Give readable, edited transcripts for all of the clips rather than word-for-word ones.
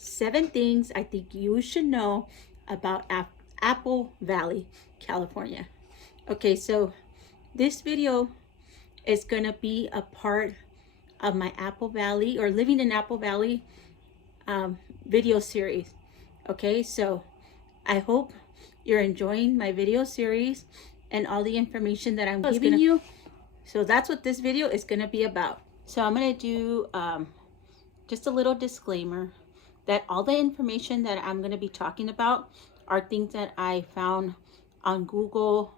7 things I think you should know about Apple Valley, California. Okay, so this video is going to be a part of my Apple Valley or living in Apple Valley video series. Okay, so I hope you're enjoying my video series and all the information that I'm giving you. So that's what this video is going to be about. So I'm going to do just a little disclaimer that all the information that I'm going to be talking about are things that I found on Google,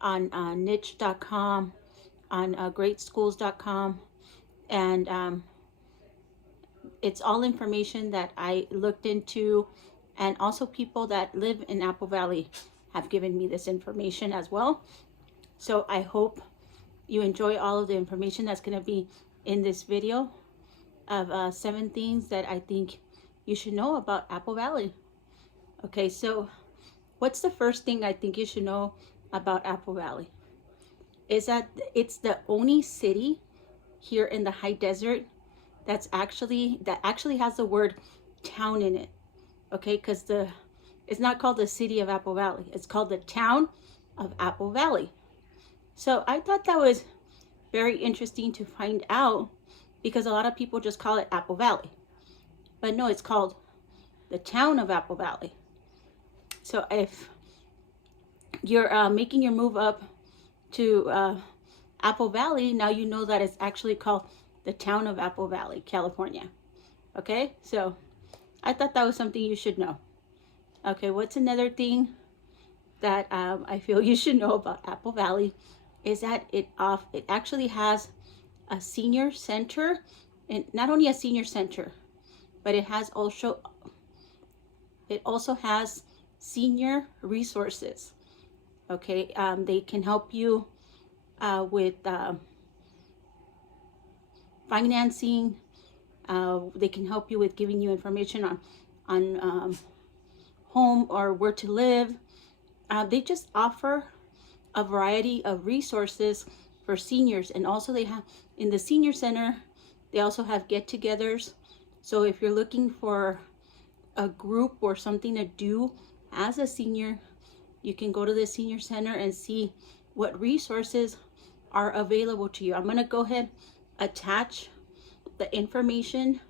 on niche.com, on greatschools.com, and it's all information that I looked into, and also people that live in Apple Valley have given me this information as well. So I hope you enjoy all of the information that's going to be in this video of 7 things that I think you should know about Apple Valley. Okay, so what's the first thing I think you should know about Apple Valley? Is that it's the only city here in the high desert that actually has the word town in it. Okay, because it's not called the city of Apple Valley, it's called the town of Apple Valley. So I thought that was very interesting to find out, because a lot of people just call it Apple Valley, but no, it's called the town of Apple Valley. So if you're making your move up to Apple Valley, now you know that it's actually called the town of Apple Valley, California. Okay, so I thought that was something you should know. Okay, what's another thing that I feel you should know about Apple Valley is that it actually has a senior center, and not only a senior center, but it also has senior resources. Okay, they can help you with financing. They can help you with giving you information on home or where to live. They just offer a variety of resources for seniors, and also they have in the senior center, they also have get-togethers. So if you're looking for a group or something to do as a senior, you can go to the senior center and see what resources are available to you. I'm going to go ahead attach the information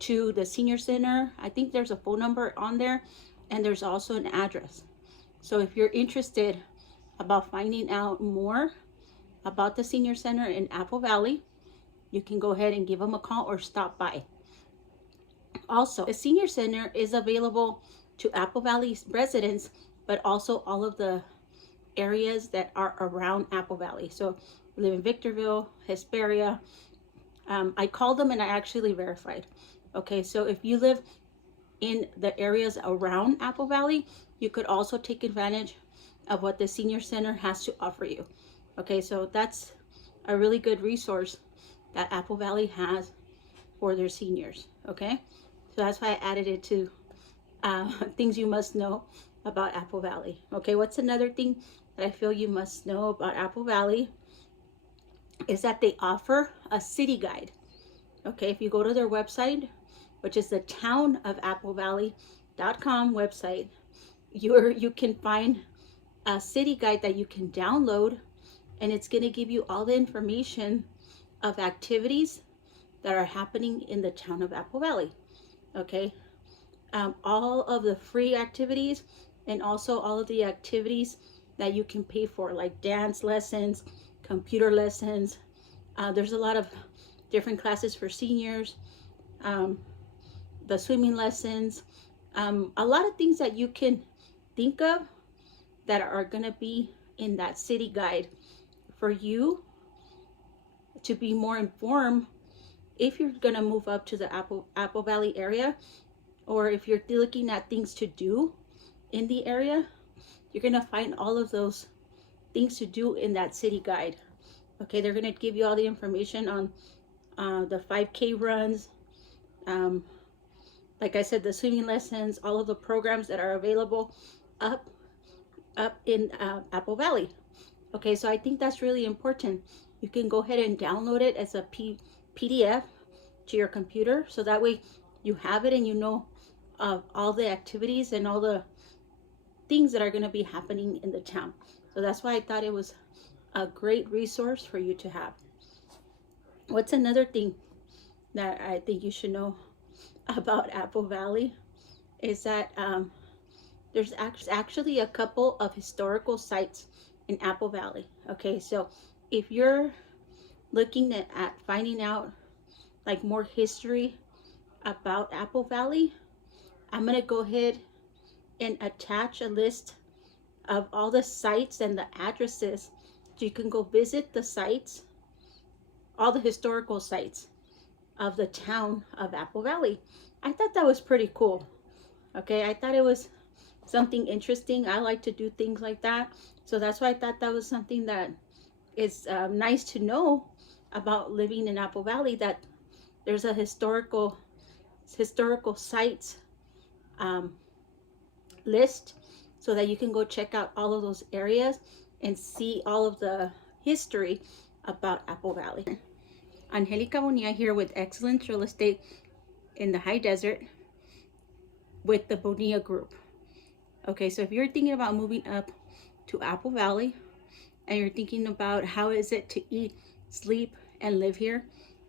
to the senior center. I think there's a phone number on there, and there's also an address. So if you're interested about finding out more about the senior center in Apple Valley, you can go ahead and give them a call or stop by. Also, the senior center is available to Apple Valley residents, but also all of the areas that are around Apple Valley. So we live in Victorville, Hesperia. I called them and I actually verified. Okay, so if you live in the areas around Apple Valley, you could also take advantage of what the senior center has to offer you. Okay, so that's a really good resource that Apple Valley has for their seniors. Okay, so that's why I added it to things you must know about Apple Valley. Okay, what's another thing that I feel you must know about Apple Valley is that they offer a city guide. Okay, if you go to their website, which is the town of Apple Valley.com website, you can find a city guide that you can download, and it's going to give you all the information of activities that are happening in the town of Apple Valley. Okay, all of the free activities, and also all of the activities that you can pay for, like dance lessons, computer lessons. There's a lot of different classes for seniors, the swimming lessons, a lot of things that you can think of that are going to be in that city guide for you to be more informed if you're going to move up to the Apple Valley area, or if you're looking at things to do in the area. You're going to find all of those things to do in that city guide. Okay, they're going to give you all the information on the 5K runs, like I said, the swimming lessons, all of the programs that are available up in Apple Valley. Okay, so I think that's really important. You can go ahead and download it as a PDF to your computer, so that way you have it and you know all the activities and all the things that are going to be happening in the town. So that's why I thought it was a great resource for you to have. What's another thing that I think you should know about Apple Valley is that there's actually a couple of historical sites in Apple Valley. Okay, so if you're looking at finding out like more history about Apple Valley, I'm gonna go ahead and attach a list of all the sites and the addresses so you can go visit the sites, all the historical sites of the town of Apple Valley. I thought that was pretty cool. Okay, I thought it was something interesting. I like to do things like that, so that's why I thought that was something that is nice to know about living in Apple Valley, that there's a historical sites um, list so that you can go check out all of those areas and see all of the history about Apple Valley. Angelica Bonilla here with Excellence Real Estate in the High Desert with the Bonilla Group. Okay, so if you're thinking about moving up to Apple Valley and you're thinking about how is it to eat, sleep, and live here,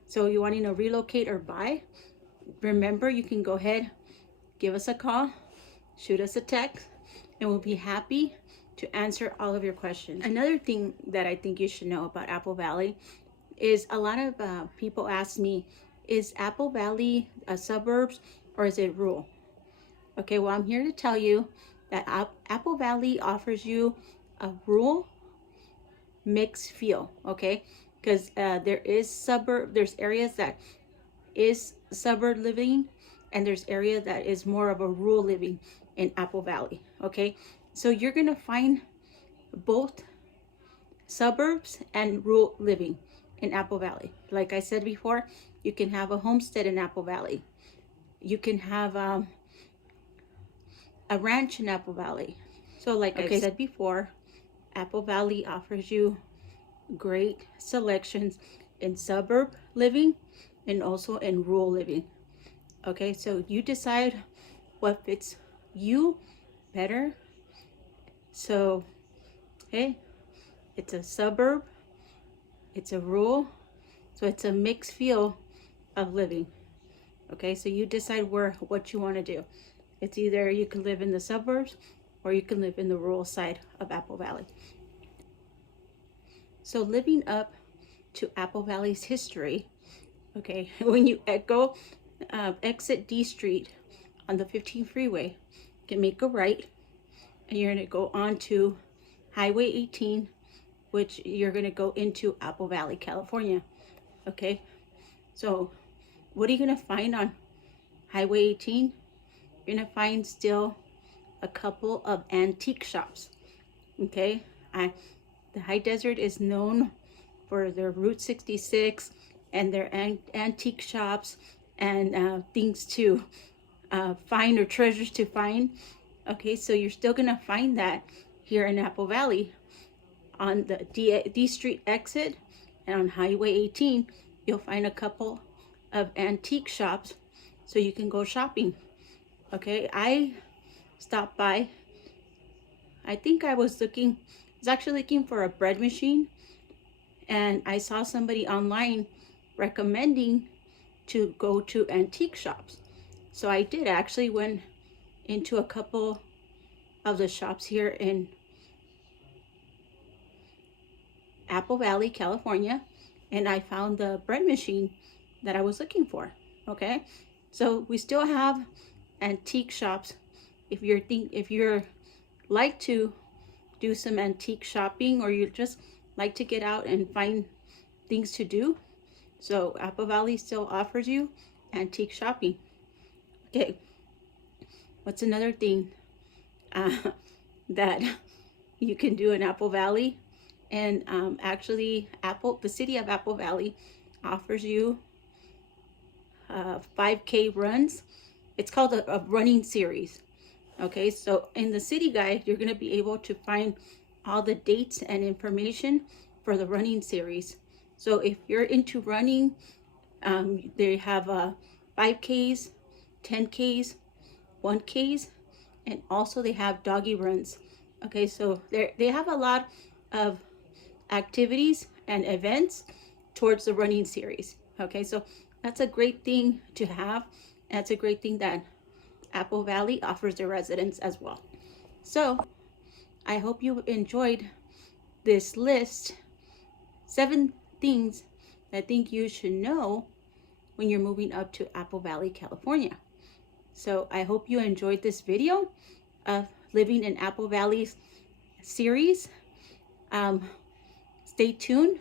so you're wanting to relocate or buy, remember you can go ahead, give us a call, shoot us a text, and we'll be happy to answer all of your questions. Another thing that I think you should know about Apple Valley is a lot of people ask me, is Apple Valley a suburbs or is it rural? Okay, well, I'm here to tell you that Apple Valley offers you a rural mixed feel, okay? Because there's areas that is suburb living and there's area that is more of a rural living in Apple Valley, okay? So you're gonna find both suburbs and rural living in Apple Valley. Like I said before, you can have a homestead in Apple Valley. You can have a ranch in Apple Valley. So like I said before, Apple Valley offers you great selections in suburb living and also in rural living. Okay, so you decide what fits you better. So, hey, it's a suburb, it's a rural, so it's a mixed feel of living. Okay, so you decide what you want to do. It's either you can live in the suburbs or you can live in the rural side of Apple Valley. So living up to Apple Valley's history, okay, when you exit D Street on the 15 freeway, you can make a right and you're going to go on to Highway 18, which you're going to go into Apple Valley, California. Okay, so what are you going to find on Highway 18? You're going to find still a couple of antique shops. Okay, the High Desert is known for their Route 66 and their antique shops and things to find, or treasures to find. Okay, so you're still gonna find that here in Apple Valley on the D Street exit and on Highway 18. You'll find a couple of antique shops so you can go shopping. Okay, I stopped by. I think I was actually looking for a bread machine, and I saw somebody online recommending to go to antique shops. So I did. I actually went into a couple of the shops here in Apple Valley, California, and I found the bread machine that I was looking for. Okay, so we still have antique shops. If you're like to do some antique shopping, or you just like to get out and find things to do, so Apple Valley still offers you antique shopping. Okay, what's another thing that you can do in Apple Valley? And actually, the city of Apple Valley offers you 5K runs. It's called a running series. Okay, so in the city guide, you're going to be able to find all the dates and information for the running series. So if you're into running, they have 5Ks 10Ks, 1Ks, and also they have doggy runs. Okay, so they have a lot of activities and events towards the running series. Okay, so that's a great thing to have. That's a great thing that Apple Valley offers their residents as well. So I hope you enjoyed this list. 7 things I think you should know when you're moving up to Apple Valley, California. So I hope you enjoyed this video of living in Apple Valley's series. Stay tuned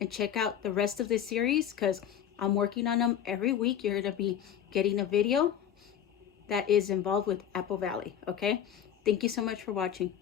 and check out the rest of this series because I'm working on them every week. You're going to be getting a video that is involved with Apple Valley. Okay, thank you so much for watching.